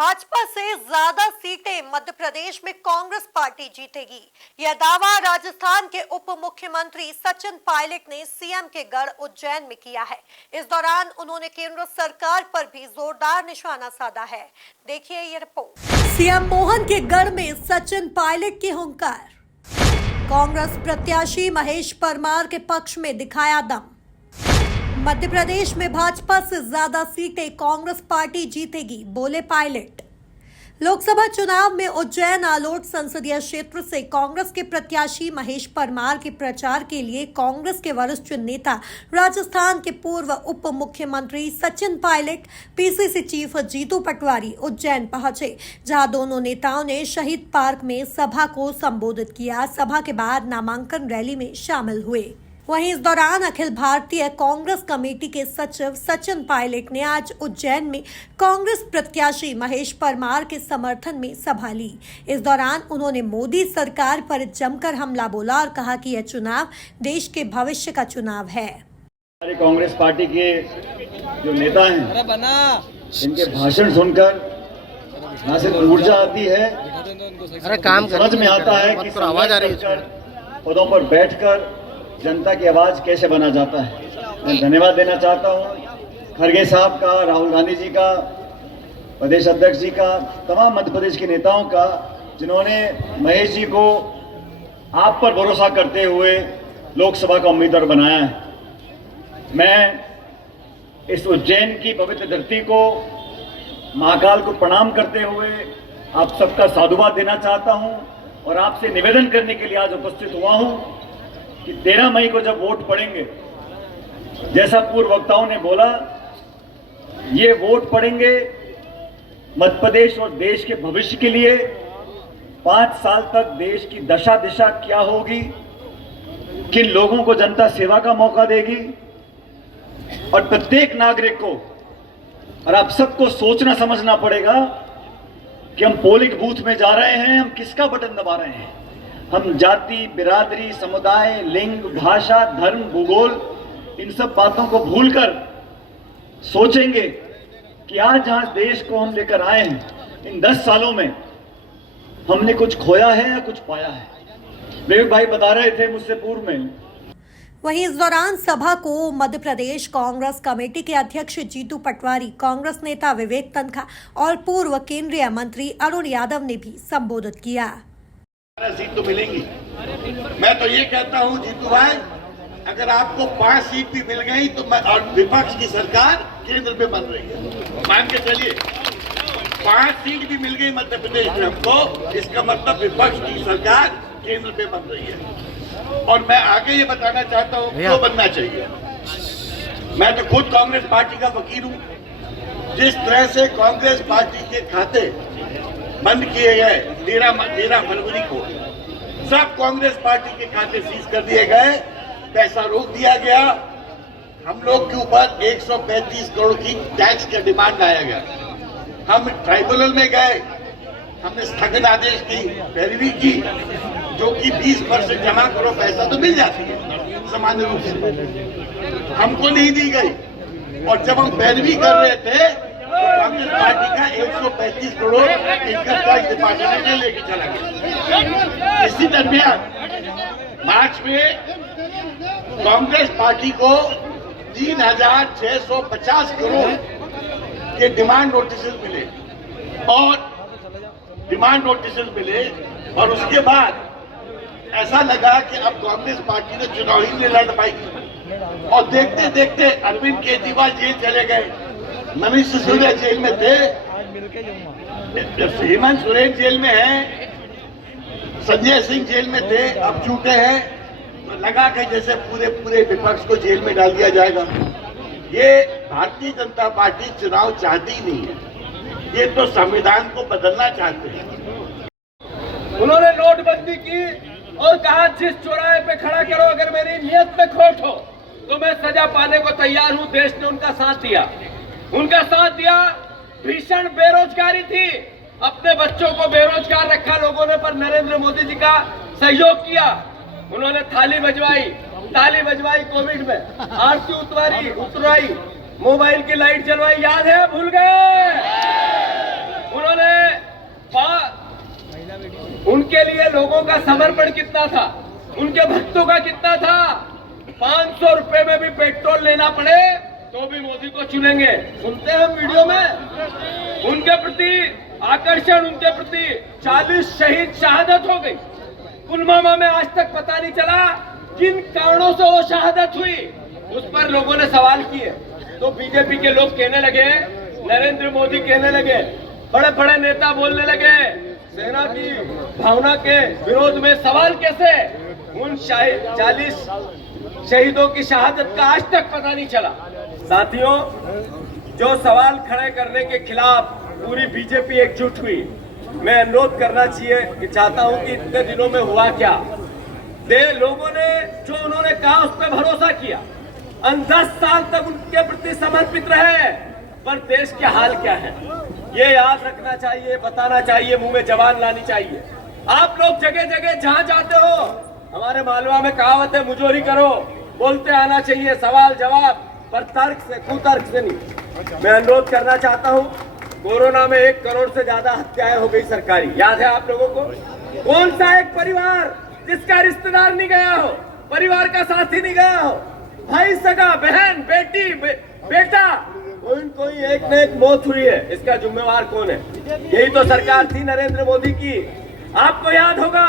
भाजपा से ज्यादा सीटें मध्य प्रदेश में कांग्रेस पार्टी जीतेगी। यह दावा राजस्थान के उप मुख्यमंत्री सचिन पायलट ने सीएम के गढ़ उज्जैन में किया है। इस दौरान उन्होंने केंद्र सरकार पर भी जोरदार निशाना साधा है। देखिए ये रिपोर्ट। सीएम मोहन के गढ़ में सचिन पायलट की हुंकार। कांग्रेस प्रत्याशी महेश परमार के पक्ष में दिखाया दम। मध्य प्रदेश में भाजपा से ज्यादा सीटें कांग्रेस पार्टी जीतेगी, बोले पायलट। लोकसभा चुनाव में उज्जैन आलोट संसदीय क्षेत्र से कांग्रेस के प्रत्याशी महेश परमार के प्रचार के लिए कांग्रेस के वरिष्ठ नेता राजस्थान के पूर्व उप मुख्यमंत्री सचिन पायलट, पीसीसी चीफ जीतू पटवारी उज्जैन पहुंचे, जहां दोनों नेताओं ने शहीद पार्क में सभा को संबोधित किया। सभा के बाद नामांकन रैली में शामिल हुए। वहीं इस दौरान अखिल भारतीय कांग्रेस कमेटी के सचिव सचिन पायलट ने आज उज्जैन में कांग्रेस प्रत्याशी महेश परमार के समर्थन में सभा ली। इस दौरान उन्होंने मोदी सरकार पर जमकर हमला बोला और कहा कि यह चुनाव देश के भविष्य का चुनाव है। हमारे कांग्रेस पार्टी के जो नेता हैं, इनके भाषण सुनकर न सिर्फ ऊर्जा आती है, समझ में आता है कि आवाज आ रही है, पदों पर बैठकर जनता की आवाज कैसे बना जाता है। मैं धन्यवाद देना चाहता हूँ खड़गे साहब का, राहुल गांधी जी का, प्रदेश अध्यक्ष जी का, तमाम मध्य प्रदेश के नेताओं का, जिन्होंने महेश जी को आप पर भरोसा करते हुए लोकसभा का उम्मीदवार बनाया है। मैं इस उज्जैन की पवित्र धरती को, महाकाल को प्रणाम करते हुए आप सबका साधुवाद देना चाहता हूँ और आपसे निवेदन करने के लिए आज उपस्थित हुआ हूँ कि 13 मई को जब वोट पड़ेंगे, जैसा पूर्व वक्ताओं ने बोला, ये वोट पड़ेंगे मध्य प्रदेश और देश के भविष्य के लिए। 5 साल तक देश की दशा दिशा क्या होगी, किन लोगों को जनता सेवा का मौका देगी, और प्रत्येक नागरिक को और आप सबको सोचना समझना पड़ेगा कि हम पोलिंग बूथ में जा रहे हैं, हम किसका बटन दबा रहे हैं। हम जाति, बिरादरी, समुदाय, लिंग, भाषा, धर्म, भूगोल, इन सब बातों को भूलकर सोचेंगे कि आज जहां देश को हम लेकर आए हैं, इन 10 सालों में हमने कुछ खोया है या कुछ पाया है। विवेक भाई बता रहे थे मुझसे पूर्व में। वहीं इस दौरान सभा को मध्य प्रदेश कांग्रेस कमेटी के अध्यक्ष जीतू पटवारी, कांग्रेस नेता विवेक तनखा और पूर्व केंद्रीय मंत्री अरुण यादव ने भी संबोधित किया। सीट तो मिलेंगी। मैं तो ये कहता हूँ जीतू भाई, अगर आपको 5 सीट भी मिल गई तो और विपक्ष की सरकार केंद्र में बन रही है, मान के चलिए 5 सीट भी मिल गई मध्य प्रदेश में हमको, इसका मतलब विपक्ष की सरकार केंद्र में बन रही है। और मैं आगे ये बताना चाहता हूँ क्यों बनना चाहिए। मैं तो खुद कांग्रेस पार्टी का फकीर हूँ। जिस तरह से कांग्रेस पार्टी के खाते बंद किए गए 13 फरवरी को, सब कांग्रेस पार्टी के खाते सीज कर दिए गए, पैसा रोक दिया गया। हम लोग के ऊपर 135 करोड़ की टैक्स का डिमांड लाया गया। हम ट्राइब्यूनल में गए, हमने स्थगन आदेश की पैरवी की, जो कि 20% जमा करो, पैसा तो मिल जाती है सामान्य रूप से, हमको नहीं दी गई। और जब हम पैरवी कर रहे थे, कांग्रेस पार्टी का 135 करोड़ इनकम टैक्स डिपार्टमेंट में लेके चला गया। इसी दरमियान मार्च में कांग्रेस पार्टी को 3650 करोड़ के डिमांड नोटिस मिले और उसके बाद ऐसा लगा कि अब कांग्रेस पार्टी ने चुनाव ही नहीं लड़ पाई। और देखते देखते अरविंद केजरीवाल जेल चले गए, मनीष सिसोदिया जेल में थे, हेमंत सोरेन जेल में है, संजय सिंह जेल में थे, अब छूटे हैं। तो लगा कि जैसे पूरे विपक्ष को जेल में डाल दिया जाएगा। ये भारतीय जनता पार्टी चुनाव चाहती ही नहीं है, ये तो संविधान को बदलना चाहते हैं। उन्होंने नोटबंदी की और कहा जिस चौराहे पे खड़ा करो, अगर मेरी नियत में खोट हो तो मैं सजा पाने को तैयार हूं। देश ने उनका साथ दिया। भीषण बेरोजगारी थी, अपने बच्चों को बेरोजगार रखा लोगों ने, पर नरेंद्र मोदी जी का सहयोग किया। उन्होंने ताली बजवाई कोविड में, आरती उतराई, मोबाइल की लाइट जलवाई, याद है? भूल गए? उन्होंने लोगों का समर्पण कितना था, उनके भक्तों का कितना था। 500 रुपए में भी पेट्रोल लेना पड़े तो भी मोदी को चुनेंगे। सुनते हैं वीडियो में उनके प्रति आकर्षण, उनके प्रति 40 शहीद शहादत हो गई। पुलवामा में आज तक पता नहीं चला किन कारणों से वो शहादत हुई, उस पर लोगों ने सवाल किए। तो बीजेपी के लोग कहने लगे, नरेंद्र मोदी कहने लगे, बड़े बड़े नेता बोलने लगे, सेना की भावना के विरोध में सवाल कैसे। उन 40 शहीदों की शहादत का आज तक पता नहीं चला। साथियों, जो सवाल खड़े करने के खिलाफ पूरी बीजेपी एकजुट हुई, मैं अनुरोध करना चाहिए कि चाहता हूं कि इतने दिनों में हुआ क्या। लोगों ने जो उन्होंने कहा उस पर भरोसा किया, 10 साल तक उनके प्रति समर्पित रहे, पर देश के हाल क्या है ये याद रखना चाहिए, बताना चाहिए, मुंह में जबान लानी चाहिए। आप लोग जगह जगह जहां जाते हो, हमारे मालवा में कहावत है, मुजोरी करो, बोलते आना चाहिए, सवाल जवाब, पर तर्क से, कुतर्क से नहीं। मैं अनुरोध करना चाहता हूं, कोरोना में 1 करोड़ से ज्यादा हत्याएं हो गई सरकारी, याद है आप लोगों को। कौन सा एक परिवार जिसका रिश्तेदार नहीं गया हो, परिवार का साथी नहीं गया हो, भाई सगा, बहन, बेटी, बेटा, कोई एक न एक मौत हुई है, इसका जिम्मेवार कौन है? यही तो सरकार थी नरेंद्र मोदी की। आपको याद होगा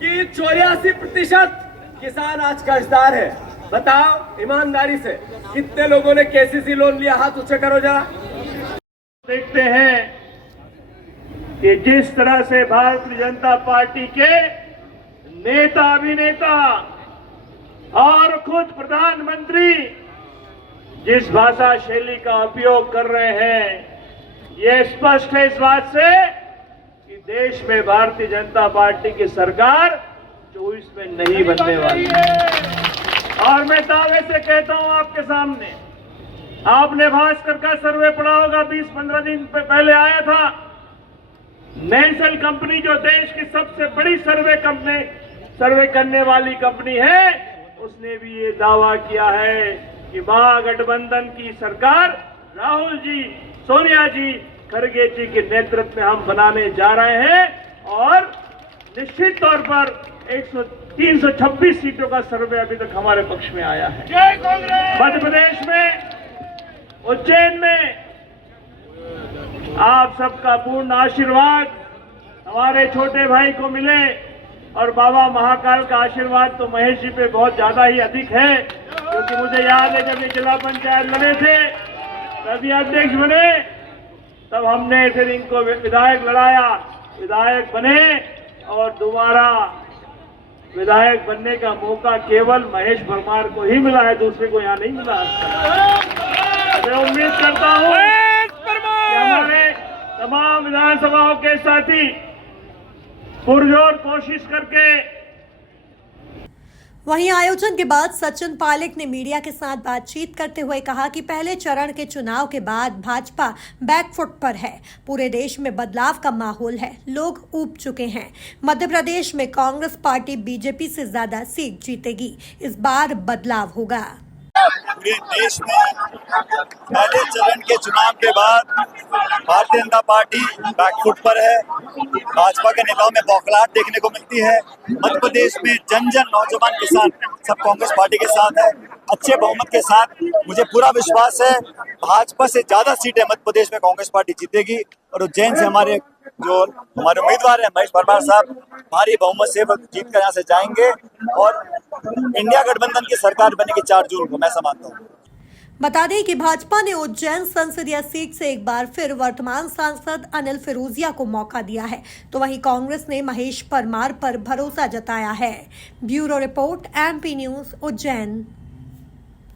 कि 84% किसान आज कर्जदार है। बताओ ईमानदारी से कितने लोगों ने केसीसी लोन लिया, हाथ ऊंचे करो जरा। देखते हैं कि जिस तरह से भारतीय जनता पार्टी के नेता, अभिनेता और खुद प्रधानमंत्री जिस भाषा शैली का उपयोग कर रहे हैं, ये स्पष्ट है इस बात से कि देश में भारतीय जनता पार्टी की सरकार 24 में नहीं बनने वाली है। और मैं दावे से कहता हूं आपके सामने, आपने भास्कर का सर्वे पढ़ा होगा, 20-15 दिन पहले आया था। नेशनल कंपनी जो देश की सबसे बड़ी सर्वे करने वाली कंपनी है, उसने भी ये दावा किया है कि महागठबंधन की सरकार राहुल जी, सोनिया जी, खड़गे जी के नेतृत्व में हम बनाने जा रहे हैं। और निश्चित तौर पर 326 सीटों का सर्वे अभी तक हमारे पक्ष में आया है। जय कांग्रेस। मध्य प्रदेश में उज्जैन में आप सबका पूर्ण आशीर्वाद हमारे छोटे भाई को मिले, और बाबा महाकाल का आशीर्वाद तो महेश जी पे बहुत ज्यादा ही अधिक है, क्योंकि मुझे याद है जब ये जिला पंचायत बने थे, तभी अध्यक्ष बने, तब हमने फिर इनको विधायक लड़ाया, विधायक बने, और दोबारा विधायक बनने का मौका केवल महेश परमार को ही मिला है, दूसरे को यहाँ नहीं मिला। मैं उम्मीद करता हूँ कि हमारे तमाम विधानसभाओं के साथी पुरजोर कोशिश करके। वहीं आयोजन के बाद सचिन पायलट ने मीडिया के साथ बातचीत करते हुए कहा कि पहले चरण के चुनाव के बाद भाजपा बैकफुट पर है। पूरे देश में बदलाव का माहौल है, लोग ऊब चुके हैं। मध्य प्रदेश में कांग्रेस पार्टी बीजेपी से ज्यादा सीट जीतेगी, इस बार बदलाव होगा। पूरे देश में पहले चरण के चुनाव के बाद भारतीय जनता पार्टी बैकफुट पर है। भाजपा के नेताओं में बौखलाहट देखने को मिलती है। मध्य प्रदेश में जन नौजवान किसान सब कांग्रेस पार्टी के साथ है, अच्छे बहुमत के साथ। मुझे पूरा विश्वास है भाजपा से ज्यादा सीटें मध्य प्रदेश में कांग्रेस पार्टी जीतेगी। और उज्जैन से हमारे उम्मीदवार हैं महेश परमार साहब, भारी बहुमत से जीत कर यहाँ से जाएंगे और इंडिया गठबंधन की सरकार बनेगी 4 जून को, मैं समझता हूँ। बता दें कि भाजपा ने उज्जैन संसदीय सीट से एक बार फिर वर्तमान सांसद अनिल फिरोजिया को मौका दिया है, तो वहीं कांग्रेस ने महेश परमार पर भरोसा जताया है। Bureau report, MP news, Ujjain.